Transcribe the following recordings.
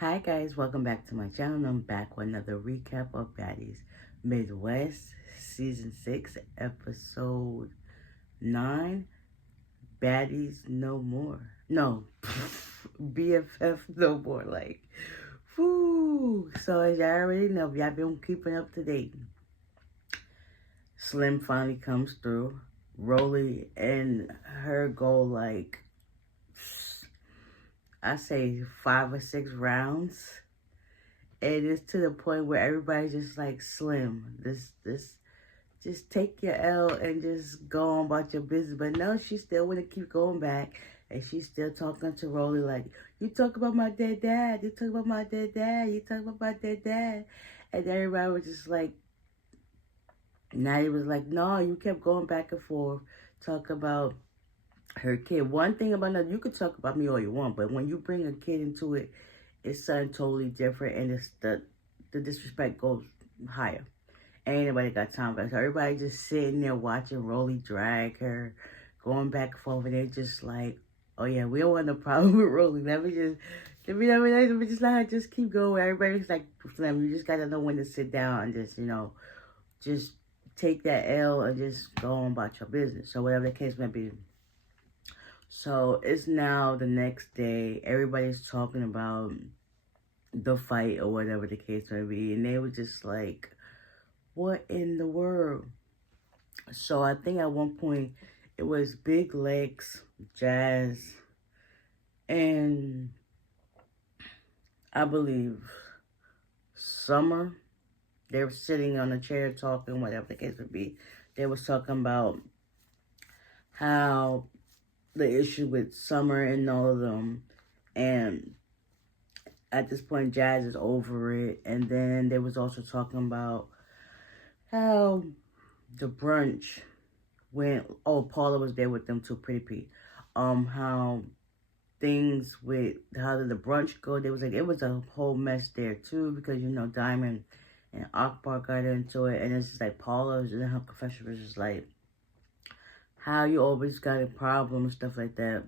Hi guys, welcome back to my channel. I'm back with another recap of Baddies Midwest Season 6, Episode 9, Baddies No More. No, BFF No More. Whoo. So as y'all already know, if y'all been keeping up to date, Slim finally comes through. Rollie and her go I say 5 or 6 rounds. It is to the point where everybody's just like, Slim, just take your L and just go on about your business. But no, she still want to keep going back, and she's still talking to Rollie like, you talk about my dead dad, you talk about my dead dad, you talk about my dead dad. And everybody was just like, Natty was like, no, you kept going back and forth, talk about her kid. One thing about another, you could talk about me all you want, but when you bring a kid into it, it's something totally different, and it's the disrespect goes higher. Ain't nobody got time for that. So everybody just sitting there watching Rollie drag her, going back and forth, and they're just like, oh yeah, we don't want no problem with Rollie. Let me just let her just keep going. Everybody's like, Slim, you just gotta know when to sit down and just, just take that L and just go on about your business. So whatever the case may be. So it's now the next day. Everybody's talking about the fight or whatever the case may be. And they were just like, what in the world? So I think at one point it was Big Legs, Jazz, and I believe Summer. They were sitting on a chair talking, whatever the case would be. They was talking about how the issue with Summer and all of them. And at this point, Jazz is over it. And then they was also talking about how the brunch went. Oh, Paula was there with them too, Pretty P. How things with how did the brunch go? There was like, it was a whole mess there too, because Diamond and Akbar got into it, and it's just like Paula was in her confession was just like, how you always got a problem and stuff like that.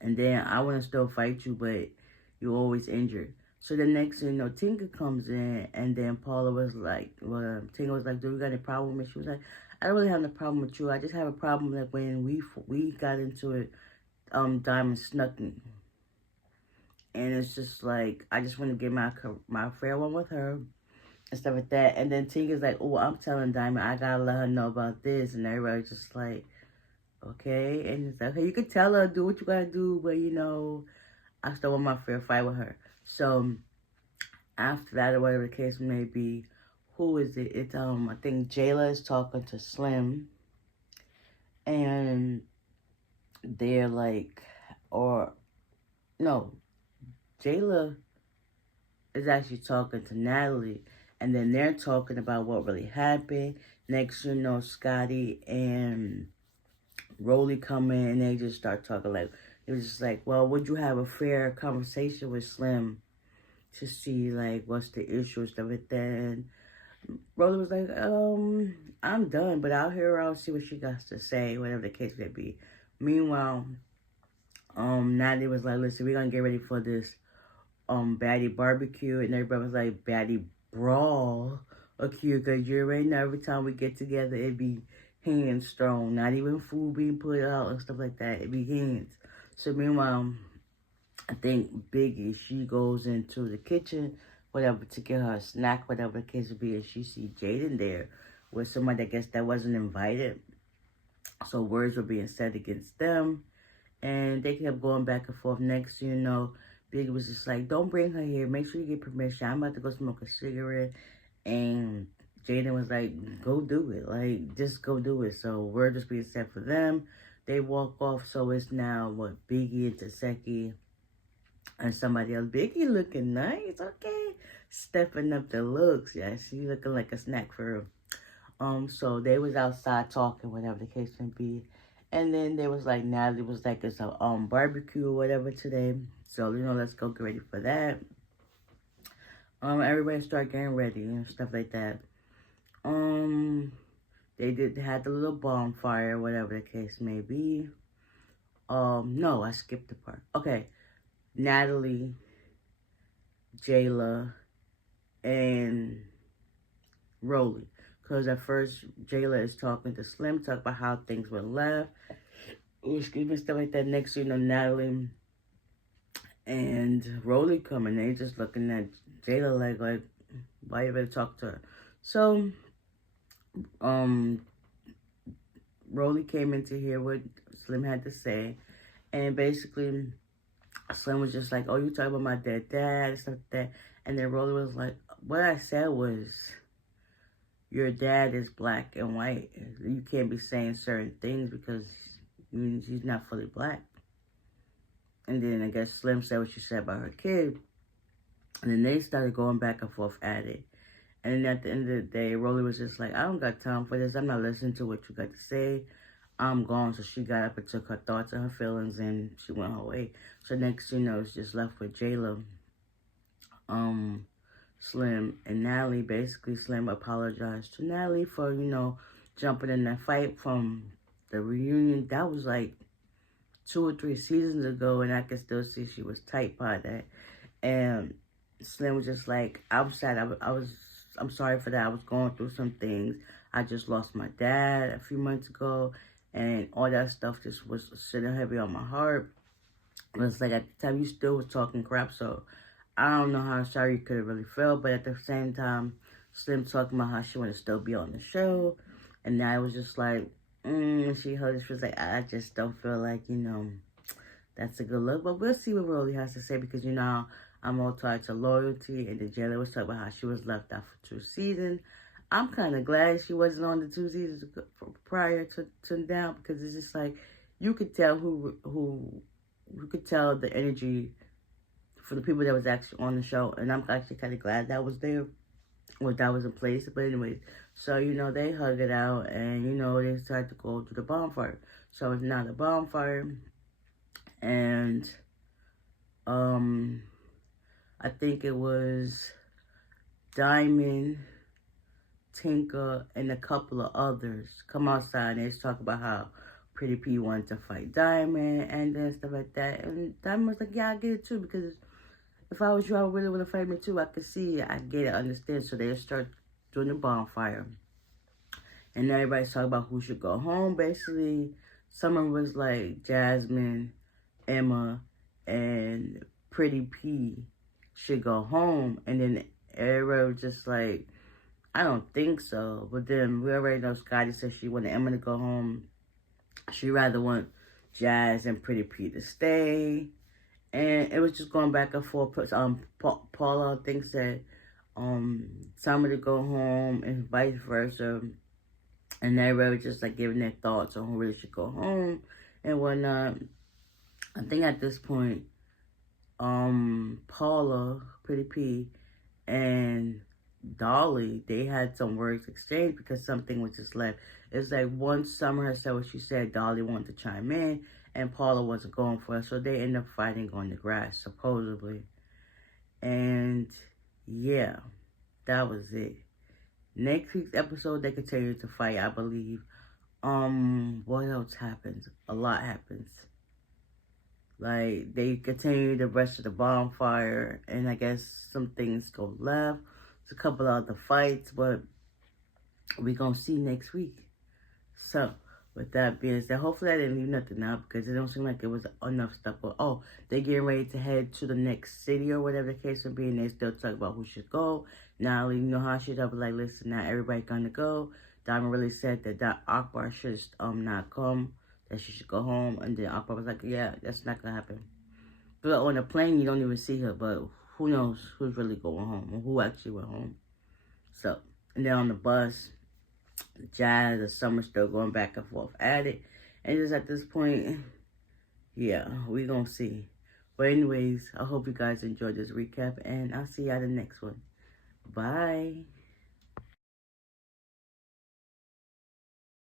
And then I want to still fight you, but you always injured. So the next thing you know, Tinka comes in, and then Paula was like, well, Tinka was like, do you got any problem with me? She was like, I don't really have no problem with you. I just have a problem like when we got into it, Diamond snuck me. And it's just like, I just want to get my fair one with her and stuff like that. And then Tinka's like, oh, I'm telling Diamond, I gotta let her know about this. And everybody's just like, okay. And it's like, okay, you can tell her, do what you gotta do, but I still want my fair fight with her. So after that, or whatever the case may be, who is it? It's I think Jayla is talking to Slim, and they're like, or no, Jayla is actually talking to Natalie, and then they're talking about what really happened. Next, Scotty and Rollie come in, and they just start talking like, it was just like, well, would you have a fair conversation with Slim to see like what's the issue and stuff like that? And Rollie was like, I'm done, but I'll hear her out, see what she got to say, whatever the case may be. Meanwhile, Natalie was like, listen, we're gonna get ready for this baddie barbecue, and everybody was like, baddie brawl acute, because you already know every time we get together, it be hands thrown, not even food being put out and stuff like that, it be hands. So meanwhile, I think Biggie, she goes into the kitchen, whatever, to get her a snack, whatever the case would be, and she see Jaden there with somebody, I guess, that wasn't invited. So words were being said against them, and they kept going back and forth. Next, Biggie was just like, don't bring her here. Make sure you get permission. I'm about to go smoke a cigarette. And Jaden was like, go do it. Like, just go do it. So word was being said for them. They walk off. So it's now, Biggie and Taseki and somebody else. Biggie looking nice, okay. Stepping up the looks. Yeah, she looking like a snack for her. So they was outside talking, whatever the case may be. And then there was like, Natalie was like, it's a barbecue or whatever today. So, let's go get ready for that. Everybody start getting ready and stuff like that. They had the little bonfire, whatever the case may be. No, I skipped the part. Okay. Natalie Jayla, and Rollie. Because at first, Jayla is talking to Slim, talk about how things were left. Excuse me, stuff like that. Next, Natalie and Rollie coming. They just looking at Jayla like, why you better talk to her? So, Rollie came in to hear what Slim had to say. And basically, Slim was just like, oh, you talking about my dead dad and stuff like that. And then Rollie was like, what I said was, your dad is black and white. You can't be saying certain things because he's not fully black. And then I guess Slim said what she said about her kid. And then they started going back and forth at it. And then at the end of the day, Rollie was just like, I don't got time for this. I'm not listening to what you got to say. I'm gone. So she got up and took her thoughts and her feelings and she went her way. So next, it's just left with Jayla, Slim, and Natalie. Basically, Slim apologized to Natalie for, jumping in that fight from the reunion. That was like 2 or 3 seasons ago, and I can still see she was tight by that. And Slim was just like, I'm sad. I'm sorry for that. I was going through some things. I just lost my dad a few months ago, and all that stuff just was sitting heavy on my heart. It was like at the time you still was talking crap, so I don't know how sorry you could have really felt, but at the same time, Slim talking about how she wanted to still be on the show, and I was just like, she heard it, she was like, I just don't feel like, that's a good look, but we'll see what Rollie has to say, because, I'm all tied to loyalty, and the jailer was talking about how she was left out for 2 seasons. I'm kind of glad she wasn't on the 2 seasons prior to now, because it's just like, you could tell you could tell the energy for the people that was actually on the show, and I'm actually kind of glad that was there, or that was in place. But anyway, so they hug it out, and they started to go to the bonfire. So it's now the bonfire, and I think it was Diamond, Tinker, and a couple of others come outside, and they talk about how Pretty P wanted to fight Diamond and then stuff like that. And Diamond was like, yeah, I get it too, because if I was you, I would really want to fight me too. I could see it, I get it, understand. So they start doing the bonfire. And everybody's talking about who should go home. Basically, someone was like Jasmine, Emma, and Pretty P should go home. And then everybody was just like, I don't think so. But then we already know Scotty said she wanted Emma to go home. She rather want Jazz and Pretty P to stay. And it was just going back and forth. Paula, I think, said Summer to go home and vice versa. And everybody was just like giving their thoughts on who really should go home and whatnot. I think at this point, Paula, Pretty P, and Dolly, they had some words exchanged because something was just left. It's like once Summer had said what she said, Dolly wanted to chime in, and Paula wasn't going for it. So they ended up fighting on the grass, supposedly. And yeah, that was it. Next week's episode, they continue to fight, I believe. What else happens? A lot happens. Like, they continue the rest of the bonfire, and I guess some things go left. There's a couple of other fights, but we're going to see next week. So, with that being said, hopefully I didn't leave nothing out, because it don't seem like it was enough stuff. But, they're getting ready to head to the next city or whatever the case may be, and they still talk about who should go. Now, how she'd be like, listen, not everybody gonna go. Diamond really said that Akbar should not come, that she should go home. And then Akbar was like, yeah, that's not gonna happen. But on the plane, you don't even see her, but who knows who's really going home or who actually went home. So, and then on the bus, Jazz and Summer still going back and forth at it. And just at this point, yeah, we gonna see. But anyways, I hope you guys enjoyed this recap, and I'll see y'all the next one. Bye.